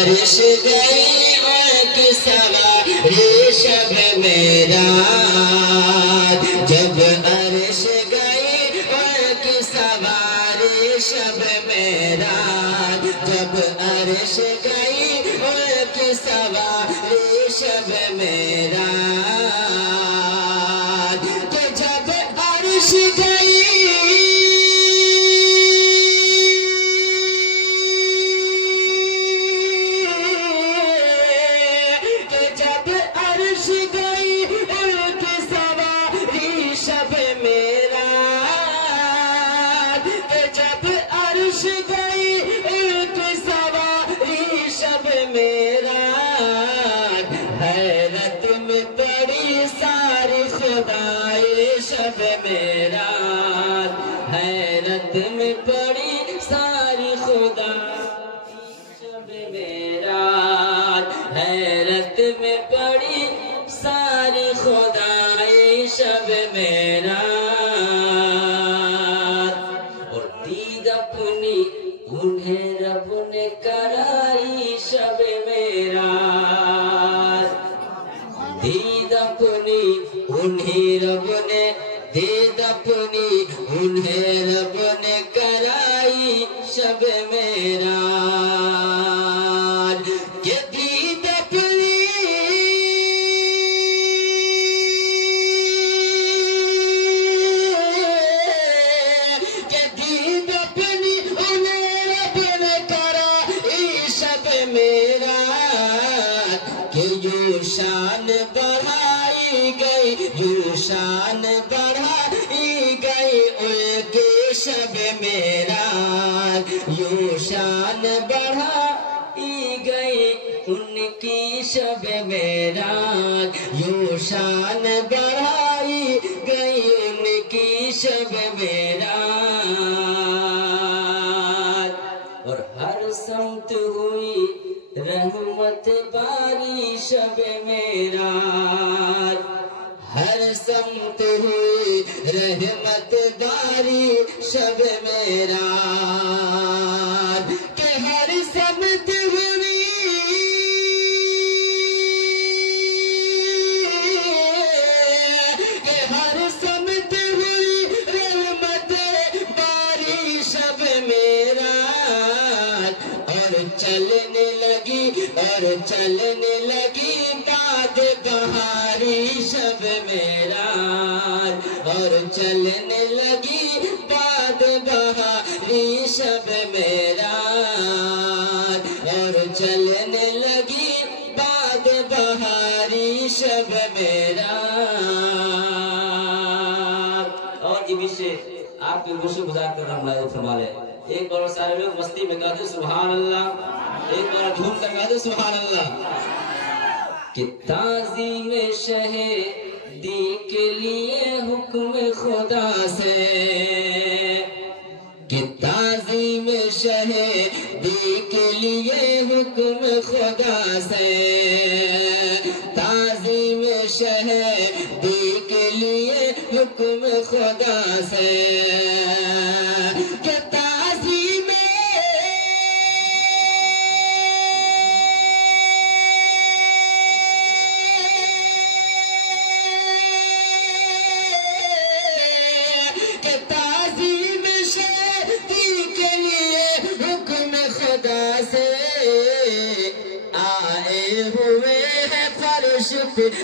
عرش گئی ایک سواری شب معراج جب عرش گئی ایک سواری شب معراج جب عرش گئی ایک سواری شب معراج کہ جب عرش گئی حیرت میں پڑی ساری خدائے شب معراج حیرت میں پڑی ساری خدا شب معراج حیرت میں پڑی ساری خدائے شب معراج اور دید اپنی انہیں رب نے کرائی شب معراج دید اپنی انہیں رب نے دید اپنی انہیں رب نے کرائی شب معراج کہ دید اپنی کہ دید اپنی انہیں رب نے کرائی شب معراج کہ جو شان بڑھائی گئی جو شان بڑھائی گئی ان کی شب معراج جو شان بڑھائی گئی ان کی شب معراج جو شان بڑھائی گئی ان کی شب معراج اور ہر سمت ہوئی رحمت باری شب معراج ہر سمت ہوئی رحمت باری شب معراج کہ ہر سمت ہوئی کہ ہر سمت ہوئی رحمت باری شب معراج اور چلنے لگی باد بہاری شب معراج اور چلنے لگی باد بہاری شب معراج اور چلنے لگی باد بہاری شب معراج اور یہ بھی آپ کے گشو گزار کر رہا ہوں فرما لے ایک بار سارے لوگ مستی میں کہتے سبحان اللہ ایک بار جھوم کر کہتے سبحان اللہ کہ تعظیم شہیدی کے لیے حکم خدا سے کہ تعظیم شہیدی کے لیے حکم خدا سے تعظیم شہیدی کے لیے حکم خدا سے کہ تعظیم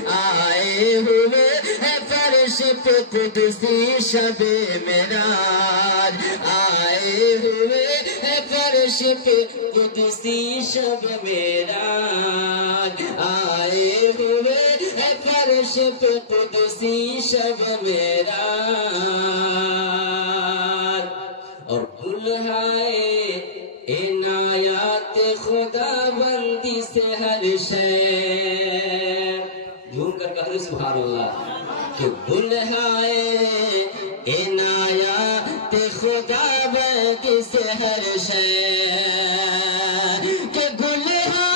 آئے ہوئے ہیں فرش پہ قدسی شب معراج آئے ہوئے ہیں فرش پہ قدسی شب معراج آئے ہوئے ہیں فرش پہ قدسی شب معراج اور بلہائے عنایات خدا بندی سے ہر شے جھوم کر کہتے سبحان اللہ کہ بلہائے عنایات خدا بندی سے ہر شے کہ بلہائے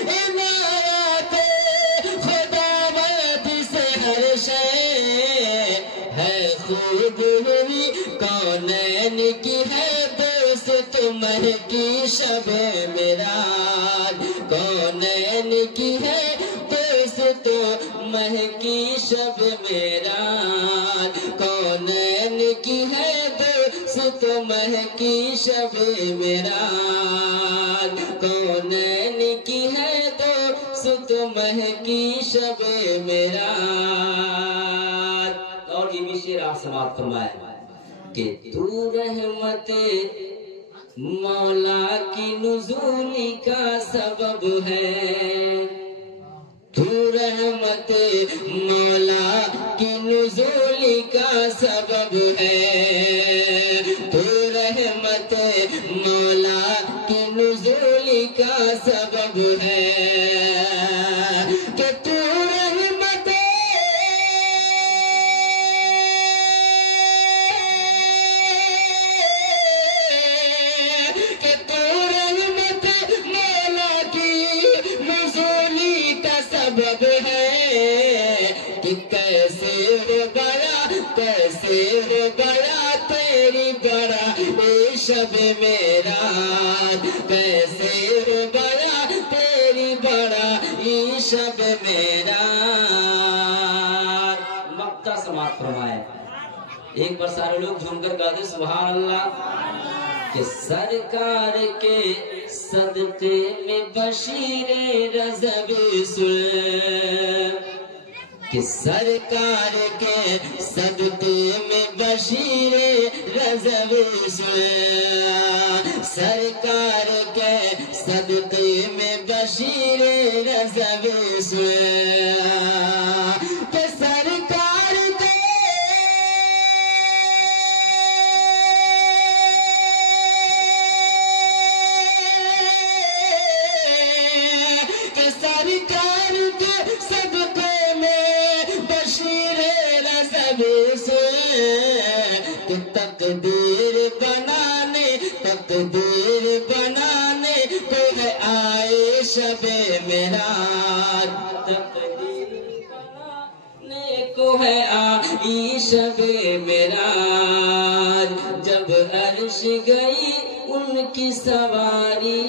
عنایات خدا بندی عید ہوئی کونین کی ہے دوست مہکی شب معراج کونین کی ہے دوست مہکی شب معراج کونین کی ہے دوست مہکی شب معراج کونین کی ہے دوست مہکی شب معراج اور یہ بھی شعر آپ سماعت فرمائے کہ تو رحمت مولا کی نزول کا سبب ہے تو رحمت مولا کی نزول کا سبب ہے تو رحمت مولا کی نزول کا سبب ہے کہ تو رحمت کہ تو رحمت مولا کی نزول کا سبب ہے کہ کیسے ہو بڑا تیری بڑا اے شب معراج کیسے ہو بڑا تیری بڑا اے شب معراج مکہ سماعت فرمائے ایک بار سارے لوگ جھوم کر گاتے سبحان اللہ کہ سرکار کے صدقے میں بشیر رضب سن کہ سرکار کے صدقے میں بشیر رضب سن سرکار کے صدقے میں بشیر رضب سن کہ سرکار کے سرکار کے صدقے میں بشیر رضب سے کہ تقدیر بنانے کو ہے آئے شب معراج تقدیر بنانے کو ہے آئی شب معراج جب عرش گئی ان کی سواری